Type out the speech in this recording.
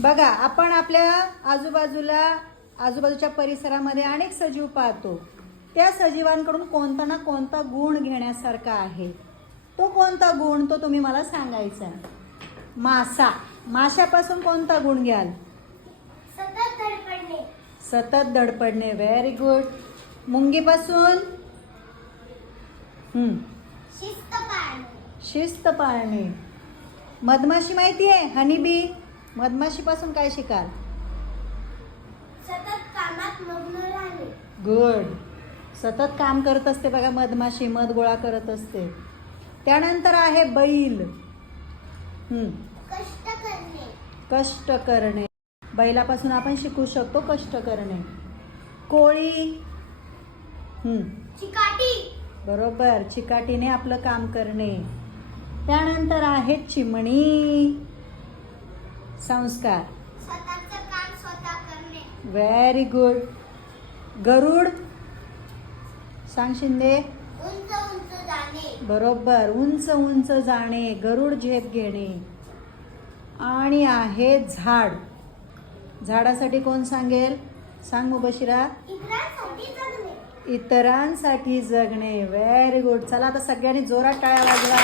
बघा, आपण आपल्या आजूबाजूच्या परिसरामध्ये अनेक सजीव पाहतो. त्या सजीवांकडून कोणता ना कोणता गुण घेण्यासारखा आहे. तो कोणता गुण तो तुम्ही मला सांगायचा. मासा, माशापासून कोणता गुण घ्याल? सतत धडपडणे. सतत धडपडणे. Very good. मुंगीपासून शिस्त पाळणे. शिस्त पाळणे. मधमाशी माहिती आहे? हनीबी. मधमाशीपासून काय शिकाल? सतत कामात मग्न राहणे. गुड. सतत काम करत असते बघा मधमाशी, मध गोळा करत असते. त्यानंतर आहे बैल. कष्ट करणे. कष्ट करणे. बैलापासून आपण शिकू शकतो कष्ट करणे. कोळी. चिकाटी. बरोबर, चिकाटीने आपलं काम करणे. त्यानंतर आहे चिमणी. संस्कार. स्वतःचं काम स्वतः करणे. Very good. गरुड. सांग शिंदे. उंच उंच जाणे. बरोबर, उंच उंच जाणे. गरुड झेप घेणे. आणि आहे झाड. झाडासाठी कोण सांगेल? सांग मुबशिरा. इतरांसाठी जगणे. इतरांसाठी जगणे. Very good. चला आता सगळ्यांनी जोरात टाळ्या वाजवा.